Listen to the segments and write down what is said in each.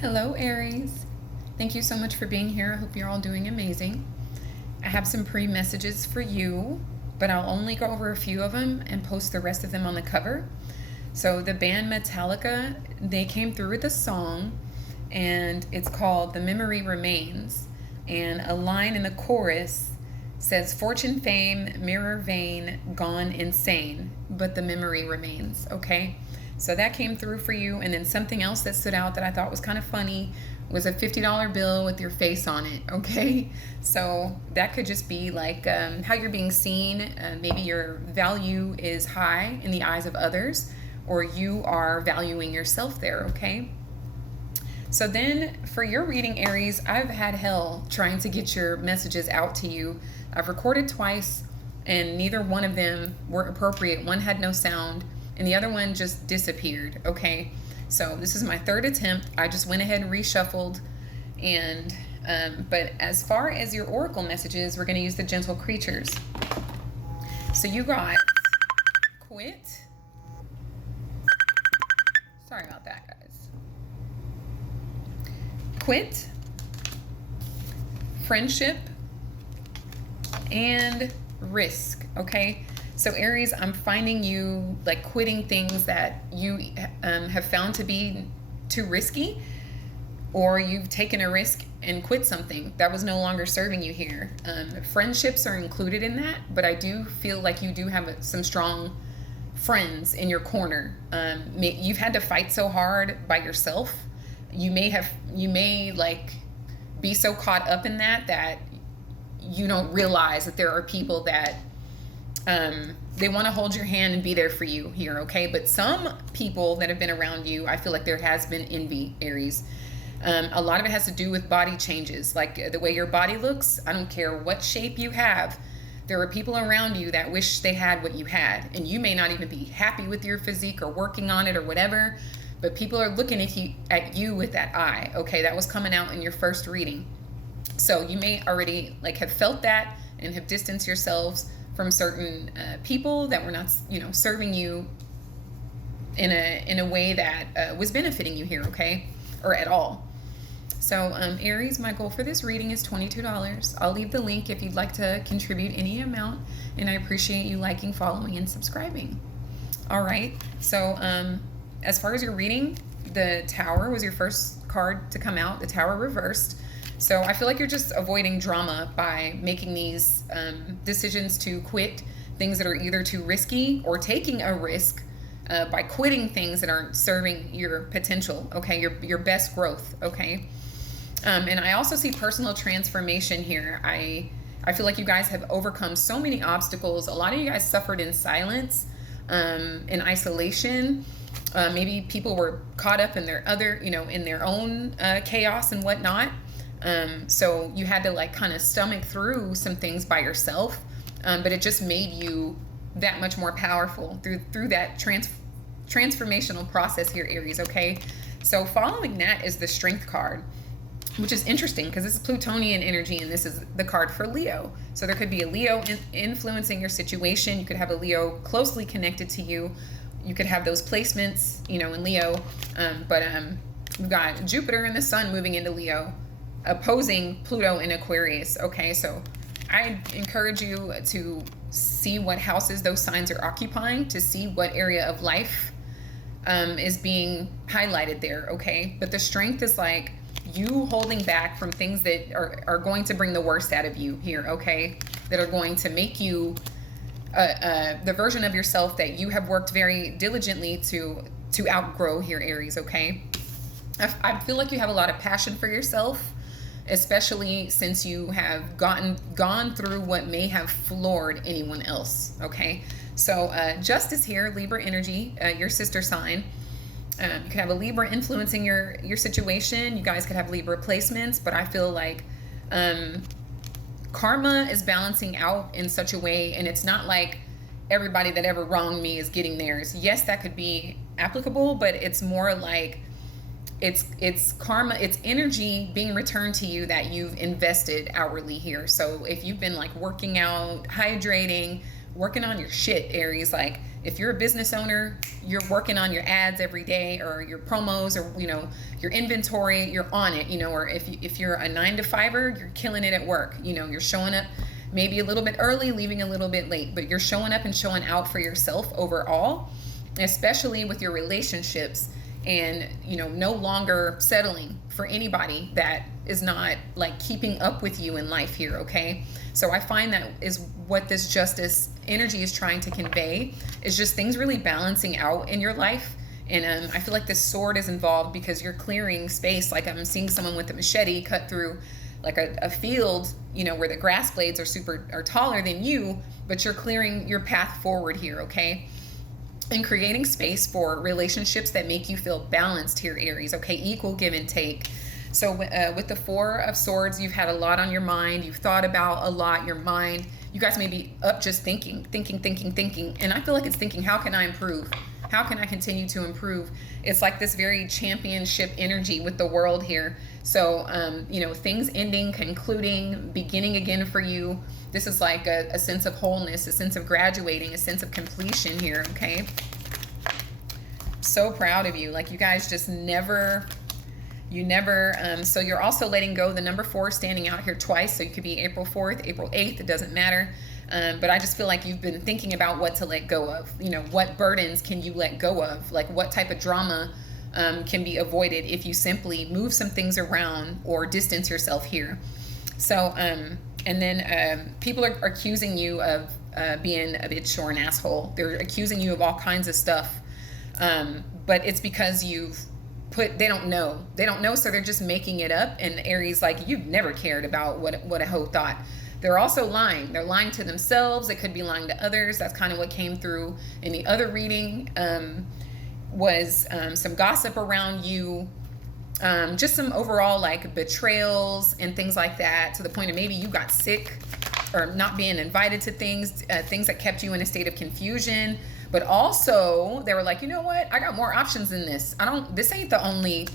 Hello, Aries. Thank you so much for being here. I hope you're all doing amazing. I have some pre-messages for you, but I'll only go over a few of them and post the rest of them on the cover. So the band Metallica, they came through with a song, and it's called The Memory Remains. And a line in the chorus says, "Fortune, fame, mirror vain, gone insane, but the memory remains." Okay? So that came through for you. And then something else that stood out that I thought was kind of funny was a $50 bill with your face on it. Okay? So that could just be like how you're being seen. Maybe your value is high in the eyes of others, or you are valuing yourself there. Okay? So then for your reading, Aries, I've had hell trying to get your messages out to you. I've recorded twice, and neither one of them were appropriate. One had no sound, and the other one just disappeared. Okay, so this is my third attempt. I just went ahead and reshuffled, and but as far as your oracle messages, we're going to use the gentle creatures. So you got quit. Sorry about that, guys. Quit, friendship, and risk. Okay, so Aries, I'm finding you like quitting things that you have found to be too risky, or you've taken a risk and quit something that was no longer serving you here. Friendships are included in that, but I do feel like you do have some strong friends in your corner. You've had to fight so hard by yourself. You may like be so caught up in that you don't realize that there are people that they want to hold your hand and be there for you here. Okay, but some people that have been around you, I feel like there has been envy, Aries. A lot of it has to do with body changes, like the way your body looks. I don't care what shape you have. There are people around you that wish they had what you had, and you may not even be happy with your physique or working on it or whatever, but people are looking at you with that eye. Okay, that was coming out in your first reading. So you may already like have felt that and have distanced yourselves from certain people that were not, serving you in a way that was benefiting you here. Okay, or at all. So Aries, my goal for this reading is $22. I'll leave the link if you'd like to contribute any amount, and I appreciate you liking, following, and subscribing. All right. So as far as your reading, the Tower was your first card to come out. The Tower reversed. So I feel like you're just avoiding drama by making these decisions to quit things that are either too risky, or taking a risk by quitting things that aren't serving your potential. Okay, your best growth. Okay. And I also see personal transformation here. I feel like you guys have overcome so many obstacles. A lot of you guys suffered in silence, in isolation. Maybe people were caught up in in their own chaos and whatnot. So you had to like kind of stomach through some things by yourself. But it just made you that much more powerful through that transformational process here, Aries. Okay. So following that is the Strength card, which is interesting because this is Plutonian energy, and this is the card for Leo. So there could be a Leo influencing your situation. You could have a Leo closely connected to you. You could have those placements, in Leo. But we've got Jupiter and the Sun moving into Leo, opposing Pluto in Aquarius. Okay, so I encourage you to see what houses those signs are occupying, to see what area of life is being highlighted there. Okay, but the Strength is like you holding back from things that are going to bring the worst out of you here. Okay, that are going to make you the version of yourself that you have worked very diligently to outgrow here, Aries. Okay, I feel like you have a lot of passion for yourself, especially since you have gone through what may have floored anyone else. Okay, so Justice here, Libra energy, your sister sign. You could have a Libra influencing your situation. You guys could have Libra placements, but I feel like karma is balancing out in such a way, and it's not like everybody that ever wronged me is getting theirs. Yes, that could be applicable, but it's more like it's karma, it's energy being returned to you that you've invested outwardly here. So if you've been like working out, hydrating, working on your shit, Aries, like If you're a business owner, you're working on your ads every day, or your promos, or your inventory, you're on it, or if you're a 9 to 5er, you're killing it at work. You're showing up maybe a little bit early, leaving a little bit late, but you're showing up and showing out for yourself overall, especially with your relationships, and no longer settling for anybody that is not like keeping up with you in life here. Okay, so I find that is what this justice energy is trying to convey, is just things really balancing out in your life. And I feel like this sword is involved because you're clearing space. Like I'm seeing someone with a machete cut through like a field, where the grass blades are taller than you, but you're clearing your path forward here. Okay, and creating space for relationships that make you feel balanced here, Aries. Okay, equal give and take. So with the 4 of Swords, you've had a lot on your mind. You've thought about a lot. Your mind, you guys may be up just thinking. And I feel like it's thinking, how can I improve? How can I continue to improve? It's like this very championship energy with the world here. So, things ending, concluding, beginning again for you. This is like a sense of wholeness, a sense of graduating, a sense of completion here, okay? So proud of you. Like you guys just never, so you're also letting go. The number 4 standing out here twice. So you could be April 4th, April 8th, it doesn't matter. But I just feel like you've been thinking about what to let go of. What burdens can you let go of? Like what type of drama can be avoided if you simply move some things around or distance yourself here. So, and then people are accusing you of being a bitch or an asshole. They're accusing you of all kinds of stuff. But it's because they don't know, so they're just making it up. And Aries, like, you've never cared about what a hoe thought. They're also lying. They're lying to themselves. It could be lying to others. That's kind of what came through in the other reading, was some gossip around you, just some overall like betrayals and things like that, to the point of maybe you got sick or not being invited to things that kept you in a state of confusion. But also they were like, you know what? I got more options than this. This ain't the only,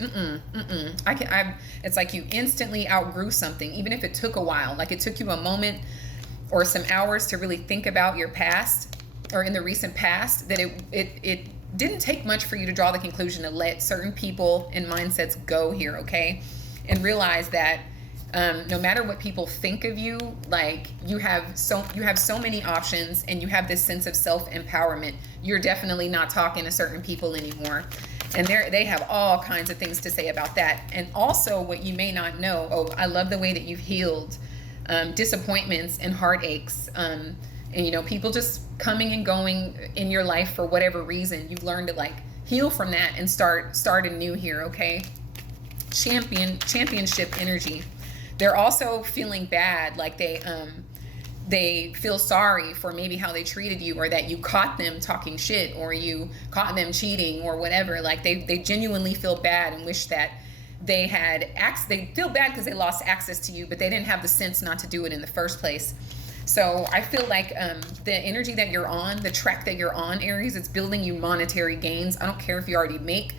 it's like you instantly outgrew something, even if it took a while. Like it took you a moment or some hours to really think about your past, or in the recent past, that it didn't take much for you to draw the conclusion to let certain people and mindsets go here. Okay. And realize that, no matter what people think of you, like you have so many options, and you have this sense of self-empowerment. You're definitely not talking to certain people anymore, and they have all kinds of things to say about that. And also, what you may not know, I love the way that you've healed disappointments and heartaches, and people just coming and going in your life for whatever reason. You've learned to like heal from that and start anew here. Okay, championship energy. They're also feeling bad, like they feel sorry for maybe how they treated you, or that you caught them talking shit, or you caught them cheating, or whatever. Like they genuinely feel bad and wish that they feel bad because they lost access to you, but they didn't have the sense not to do it in the first place. So I feel like the energy that you're on, the track that you're on, Aries, it's building you monetary gains. I don't care if you already make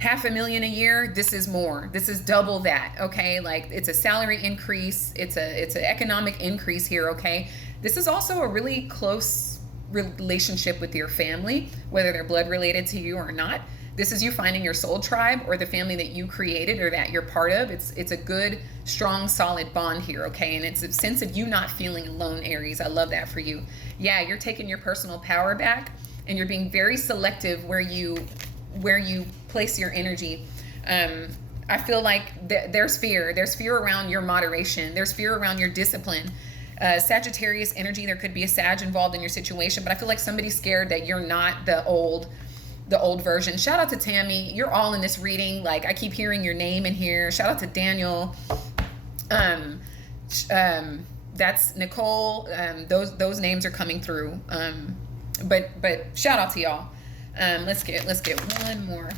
$500,000 a year. This is more. This is double that. Okay, like it's a salary increase. It's an economic increase here. Okay, this is also a really close relationship with your family, whether they're blood related to you or not. This is you finding your soul tribe, or the family that you created or that you're part of. It's a good, strong, solid bond here. Okay, and it's a sense of you not feeling alone, Aries. I love that for you. Yeah, you're taking your personal power back, and you're being very selective where you place your energy. I feel like there's fear. There's fear around your moderation. There's fear around your discipline. Sagittarius energy, there could be a Sag involved in your situation, but I feel like somebody's scared that you're not the old version. Shout out to Tammy. You're all in this reading. Like I keep hearing your name in here. Shout out to Daniel. That's Nicole. Those names are coming through. But shout out to y'all. Let's get one more.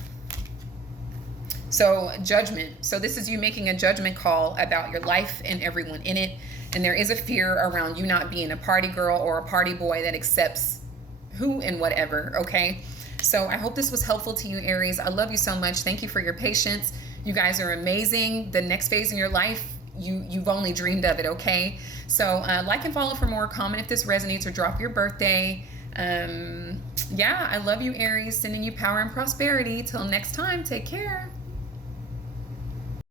So judgment. So this is you making a judgment call about your life and everyone in it. And there is a fear around you not being a party girl or a party boy that accepts who and whatever. Okay. So I hope this was helpful to you, Aries. I love you so much. Thank you for your patience. You guys are amazing. The next phase in your life, you've only dreamed of it. Okay. So like and follow for more. Comment if this resonates, or drop your birthday. Yeah, I love you, Aries. Sending you power and prosperity. Till next time, take care.